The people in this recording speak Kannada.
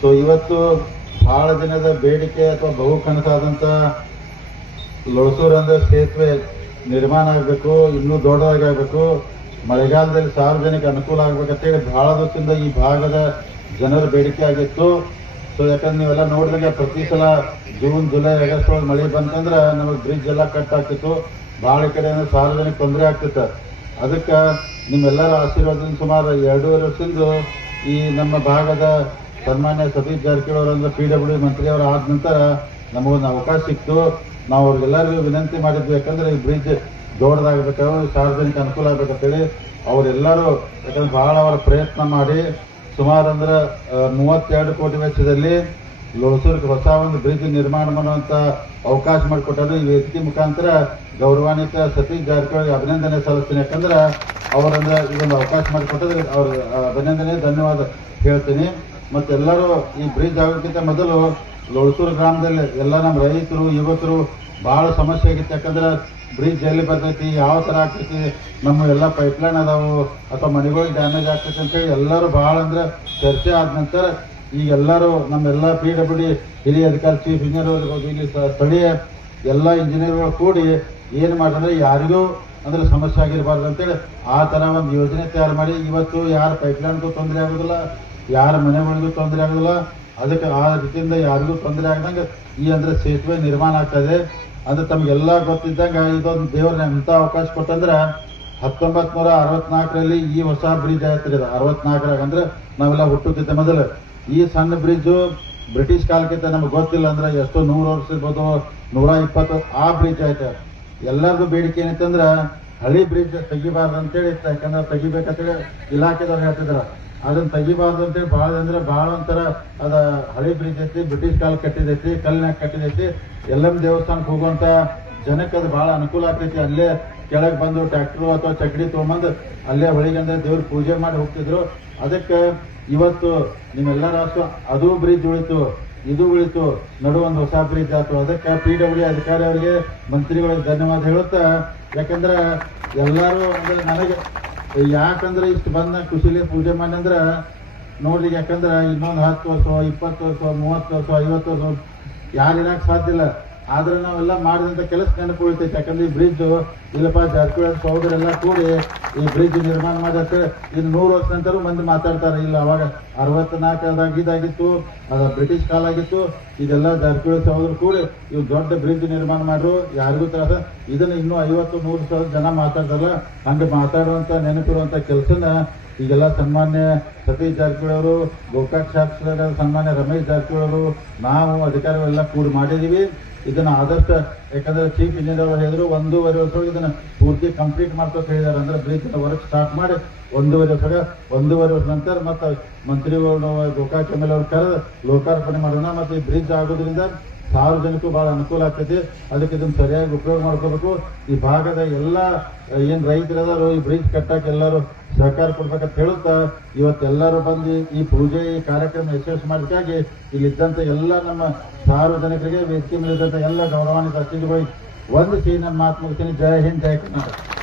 ಸೊ ಇವತ್ತು ಬಹಳ ದಿನದ ಬೇಡಿಕೆ ಅಥವಾ ಬಹು ಕನಸಾದಂಥ ಲೋಸೂರಂದ್ರ ಸೇತುವೆ ನಿರ್ಮಾಣ ಆಗಬೇಕು, ಇನ್ನೂ ದೊಡ್ಡದಾಗಬೇಕು, ಮಳೆಗಾಲದಲ್ಲಿ ಸಾರ್ವಜನಿಕ ಅನುಕೂಲ ಆಗ್ಬೇಕಂತೇಳಿ ಬಹಳ ದಿವಸದಿಂದ ಈ ಭಾಗದ ಜನರ ಬೇಡಿಕೆ ಆಗಿತ್ತು. ಸೊ ಯಾಕಂದ್ರೆ ನೀವೆಲ್ಲ ನೋಡಿದಂಗೆ ಪ್ರತಿ ಸಲ ಜೂನ್ ಜುಲೈ ಆಗಸ್ಟ್ ಒಳಗೆ ಮಳೆ ಬಂತಂದ್ರೆ ನಮಗೆ ಬ್ರಿಡ್ಜ್ ಎಲ್ಲ ಕಟ್ ಆಗ್ತಿತ್ತು, ಭಾಳ ಕಡೆ ಸಾರ್ವಜನಿಕ ತೊಂದರೆ ಆಗ್ತಿತ್ತು. ಅದಕ್ಕೆ ನಿಮ್ಮೆಲ್ಲರ ಆಶೀರ್ವಾದದಿಂದ ಸುಮಾರು 2.5 ವರ್ಷದಿಂದ ಈ ನಮ್ಮ ಭಾಗದ ಸನ್ಮಾನ್ಯ ಸತೀಶ್ ಜಾರಕಿಹೊಳಿ ಅವರಂದ್ರೆ PWD ಮಂತ್ರಿಯವರು ಆದ ನಂತರ ನಮಗೊಂದು ಅವಕಾಶ ಸಿಕ್ತು. ನಾವು ಅವ್ರಿಗೆಲ್ಲರಿಗೂ ವಿನಂತಿ ಮಾಡಿದ್ವಿ, ಯಾಕಂದ್ರೆ ಈ ಬ್ರಿಡ್ಜ್ ದೊಡ್ಡದಾಗಬೇಕು, ಸಾರ್ವಜನಿಕ ಅನುಕೂಲ ಆಗ್ಬೇಕಂತೇಳಿ. ಅವರೆಲ್ಲರೂ ಯಾಕಂದ್ರೆ ಭಾಳ ಅವರ ಪ್ರಯತ್ನ ಮಾಡಿ ಸುಮಾರು ಅಂದ್ರೆ 32 ಕೋಟಿ ವೆಚ್ಚದಲ್ಲಿ ಲೋಸೂರಿಗೆ ಹೊಸ ಒಂದು ಬ್ರಿಡ್ಜ್ ನಿರ್ಮಾಣ ಮಾಡುವಂಥ ಅವಕಾಶ ಮಾಡಿಕೊಟ್ಟರು. ಈ ವೇದಿಕೆ ಮುಖಾಂತರ ಗೌರವಾನ್ವಿತ ಸತೀಶ್ ಜಾರಕಿಹೊಳಿ ಅಭಿನಂದನೆ ಸಲ್ಲಿಸ್ತೀನಿ. ಯಾಕಂದ್ರೆ ಅವರಂದ್ರೆ ಈ ಒಂದು ಅವಕಾಶ ಮಾಡಿಕೊಟ್ಟದ್ರೆ ಅವ್ರ ಅಭಿನಂದನೆ ಧನ್ಯವಾದ ಹೇಳ್ತೀನಿ. ಮತ್ತೆಲ್ಲರೂ ಈ ಬ್ರಿಡ್ಜ್ ಆಗೋಕ್ಕಿಂತ ಮೊದಲು ಲೋಳಸೂರು ಗ್ರಾಮದಲ್ಲಿ ಎಲ್ಲ ನಮ್ಮ ರೈತರು ಯುವಕರು ಭಾಳ ಸಮಸ್ಯೆ ಆಗಿತ್ತು. ಯಾಕಂದ್ರೆ ಬ್ರಿಡ್ಜ್ ಎಲ್ಲಿ ಬರ್ತೈತಿ, ಯಾವ ಥರ ಆಗ್ತೈತಿ, ನಮ್ಮ ಎಲ್ಲ ಪೈಪ್ಲೈನ್ ಅದಾವು ಅಥವಾ ಮನೆಗಳಿಗೆ ಡ್ಯಾಮೇಜ್ ಆಗ್ತೈತಿ ಅಂತೇಳಿ ಎಲ್ಲರೂ ಭಾಳ ಅಂದ್ರೆ ಚರ್ಚೆ ಆದ ನಂತರ ಈಗೆಲ್ಲರೂ ನಮ್ಮೆಲ್ಲ PWD ಹಿರಿಯ ಅಧಿಕಾರಿ ಚೀಫ್ ಇಂಜಿನಿಯರ್ ಇರ್ಬೋದು, ಇಲ್ಲಿ ಸ್ಥಳೀಯ ಎಲ್ಲ ಇಂಜಿನಿಯರ್ಗಳು ಕೂಡಿ ಏನು ಮಾಡಿದ್ರೆ ಯಾರಿಗೂ ಅಂದ್ರೆ ಸಮಸ್ಯೆ ಆಗಿರಬಾರ್ದು ಅಂತೇಳಿ ಆ ಥರ ಒಂದು ಯೋಜನೆ ತಯಾರು ಮಾಡಿ ಇವತ್ತು ಯಾರ ಪೈಪ್ಲೈನ್ಗೂ ತೊಂದರೆ ಆಗೋದಿಲ್ಲ, ಯಾರ ಮನೆಗಳಿಗೂ ತೊಂದರೆ ಆಗೋದಿಲ್ಲ. ಅದಕ್ಕೆ ಆ ರೀತಿಯಿಂದ ಯಾರಿಗೂ ತೊಂದರೆ ಆಗದಂಗೆ ಈ ಅಂದ್ರೆ ಸೇತುವೆ ನಿರ್ಮಾಣ ಆಗ್ತದೆ. ಅಂದ್ರೆ ತಮಗೆಲ್ಲ ಗೊತ್ತಿದ್ದಂಗೆ ಇದೊಂದು ದೇವ್ರನ್ನ ಎಂಥ ಅವಕಾಶ ಕೊಟ್ಟಂದ್ರೆ 1964ರಲ್ಲಿ ಈ ಹೊಸ ಬ್ರಿಡ್ಜ್ ಆಗ್ತಿರೋದು. 64ರಾಗ ಅಂದ್ರೆ ನಾವೆಲ್ಲ ಹುಟ್ಟುತ್ತಿದ್ದ ಮೊದಲು ಈ ಸಣ್ಣ ಬ್ರಿಡ್ಜು ಬ್ರಿಟಿಷ್ ಕಾಲಕ್ಕಿಂತ ನಮ್ಗೆ ಗೊತ್ತಿಲ್ಲ ಅಂದ್ರೆ ಎಷ್ಟೋ 100 ವರ್ಷ ಇರ್ಬೋದು, 120 ಆ ಬ್ರಿಡ್ಜ್ ಆಯ್ತು. ಎಲ್ಲರದು ಬೇಡಿಕೆ ಏನೈತಂದ್ರೆ ಹಳಿ ಬ್ರಿಡ್ಜ್ ತೆಗಿಬಾರ್ದು ಅಂತೇಳಿ ಇತ್ತು. ಯಾಕಂದ್ರೆ ತೆಗಿಬೇಕಂತೇಳಿ ಇಲಾಖೆದವ್ರು ಹೇಳ್ತಿದ್ರು, ಅದನ್ನ ತೆಗಿಬಾರ್ದು ಅಂತೇಳಿ ಭಾಳ ಅಂದ್ರೆ ಭಾಳ ಒಂಥರ ಅದ ಹಳಿ ಬ್ರಿಡ್ಜ್ ಐತಿ, ಬ್ರಿಟಿಷ್ ಕಾಲ ಕಟ್ಟಿದೈತಿ, ಕಲ್ಲಿನಾಗ ಕಟ್ಟಿದೈತಿ. ಎಲ್ಲಮ್ಮ ದೇವಸ್ಥಾನಕ್ಕೆ ಹೋಗುವಂತ ಜನಕ್ಕೆ ಅದು ಭಾಳ ಅನುಕೂಲ ಆಗ್ತೈತಿ. ಅಲ್ಲೇ ಕೆಳಗೆ ಬಂದು ಟ್ರ್ಯಾಕ್ಟರ್ ಅಥವಾ ಚಕ್ಡಿ ತೊಗೊಂಬಂದು ಅಲ್ಲೇ ಹೊಳಿಗಂದ್ರೆ ದೇವ್ರ ಪೂಜೆ ಮಾಡಿ ಹೋಗ್ತಿದ್ರು. ಅದಕ್ಕೆ ಇವತ್ತು ನಿಮ್ಮೆಲ್ಲರ ಅದು ಬ್ರಿಡ್ಜ್ ಉಳಿತು, ಇದು ಉಳಿತು, ನಡು ಒಂದು ಹೊಸ ಬ್ರಿಡ್ಜ್ ಆಯ್ತು. ಅದಕ್ಕೆ PWD ಅಧಿಕಾರಿ ಅವರಿಗೆ ಮಂತ್ರಿಗಳಿಗೆ ಧನ್ಯವಾದ ಹೇಳುತ್ತಾ, ಯಾಕಂದ್ರೆ ಎಲ್ಲರೂ ಅಂದ್ರೆ ನನಗೆ ಯಾಕಂದ್ರೆ ಇಷ್ಟು ಬಂದ ಖುಷಿಲಿ ಪೂಜೆ ಮಾಡಿ ಅಂದ್ರೆ ನೋಡ್ರಿ, ಯಾಕಂದ್ರೆ ಇನ್ನೊಂದು 10 ವರ್ಷ 20 ವರ್ಷ 30 ವರ್ಷ 50 ವರ್ಷ ಯಾರು ಇರಕ್ಕೆ ಸಾಧ್ಯ ಇಲ್ಲ. ಆದ್ರೆ ನಾವೆಲ್ಲ ಮಾಡಿದಂಥ ಕೆಲಸ ನೆನಪು ಉಳಿತೈತೆ. ಯಾಕಂದ್ರೆ ಈ ಬ್ರಿಡ್ಜ್ ಇಲ್ಲಪ್ಪ ಜಾರಕಿಹೊಳಿ ಸಹೋದರೆಲ್ಲ ಕೂಡಿ ಈ ಬ್ರಿಡ್ಜ್ ನಿರ್ಮಾಣ ಮಾಡಿದ್ರೆ ಇನ್ನು 100 ವರ್ಷ ನಂತರ ಮಂದಿ ಮಾತಾಡ್ತಾರೆ, ಇಲ್ಲ ಅವಾಗ 64ದಾಗ ಇದಾಗಿತ್ತು, ಅದು ಬ್ರಿಟಿಷ್ ಕಾಲ ಆಗಿತ್ತು, ಇದೆಲ್ಲ ಜಾರಕಿಹೊಳಿ ಸಹೋದರು ಕೂಡಿ ಇವು ದೊಡ್ಡ ಬ್ರಿಡ್ಜ್ ನಿರ್ಮಾಣ ಮಾಡ್ರು, ಯಾರಿಗೂ ತ್ರಾಸ. ಇದನ್ನ ಇನ್ನೂ 50-100 ಸಾವಿರ ಜನ ಮಾತಾಡ್ತಾರಲ್ಲ, ಹಂಗೆ ಮಾತಾಡುವಂಥ ನೆನಪಿರುವಂಥ ಕೆಲಸನ ಈಗೆಲ್ಲ ಸನ್ಮಾನ್ಯ ಸತೀಶ್ ಜಾರಕಿಹೊಳಿ ಅವರು, ಗೋಕಾಕ್ ಶಾಸಕರ ಸನ್ಮಾನ್ಯ ರಮೇಶ್ ಜಾರಕಿಹೊಳಿ ಅವರು, ನಾವು ಅಧಿಕಾರಿಗಳೆಲ್ಲ ಕೂಡಿ ಮಾಡಿದ್ದೀವಿ. ಇದನ್ನ ಆದಷ್ಟು, ಯಾಕಂದ್ರೆ ಚೀಫ್ ಇಂಜಿನಿಯರ್ ಅವರು ಹೇಳಿದ್ರು 1.5 ವರ್ಷ ಇದನ್ನ ಪೂರ್ತಿ ಕಂಪ್ಲೀಟ್ ಮಾಡ್ಕೊತ ಹೇಳಿದಾರೆ. ಅಂದ್ರೆ ಬ್ರಿಡ್ಜ್ ವರ್ಕ್ ಸ್ಟಾರ್ಟ್ ಮಾಡಿ 1.5 ವರ್ಷ ನಂತರ ಮತ್ತೆ ಮಂತ್ರಿಗಳು ಗೋಕಾಕ್ MLA ಅವ್ರು ಕರೆದು ಲೋಕಾರ್ಪಣೆ ಮಾಡೋಣ. ಮತ್ತೆ ಈ ಬ್ರಿಡ್ಜ್ ಆಗೋದ್ರಿಂದ ಸಾರ್ವಜನಿಕರು ಭಾಳ ಅನುಕೂಲ ಆಗ್ತೈತಿ. ಅದಕ್ಕೆ ಇದನ್ನು ಸರಿಯಾಗಿ ಉಪಯೋಗ ಮಾಡ್ಕೋಬೇಕು. ಈ ಭಾಗದ ಎಲ್ಲ ಏನು ರೈತರದಾರು ಈ ಬ್ರಿಡ್ಜ್ ಕಟ್ಟಕ್ಕೆ ಎಲ್ಲರೂ ಸಹಕಾರ ಕೊಡ್ಬೇಕಂತ ಹೇಳುತ್ತಾ, ಇವತ್ತೆಲ್ಲರೂ ಬಂದು ಈ ಪೂಜೆ ಈ ಕಾರ್ಯಕ್ರಮ ಯಶಸ್ವಿ ಮಾಡೋದಕ್ಕಾಗಿ ಇಲ್ಲಿದ್ದಂಥ ಎಲ್ಲ ನಮ್ಮ ಸಾರ್ವಜನಿಕರಿಗೆ ವೇದಿಕೆ ಮೇಲಿದ್ದಂಥ ಎಲ್ಲ ಗೌರವಾನ್ವಿತ ಅತಿಥಿಗಳಿಗೆ ವಂದಿಸಿ ನನ್ನ ಮಾತು ಮುಗಿಸ್ತೀನಿ. ಜೈ ಹಿಂದ್, ಜೈ ಕರ್ನಾಟಕ.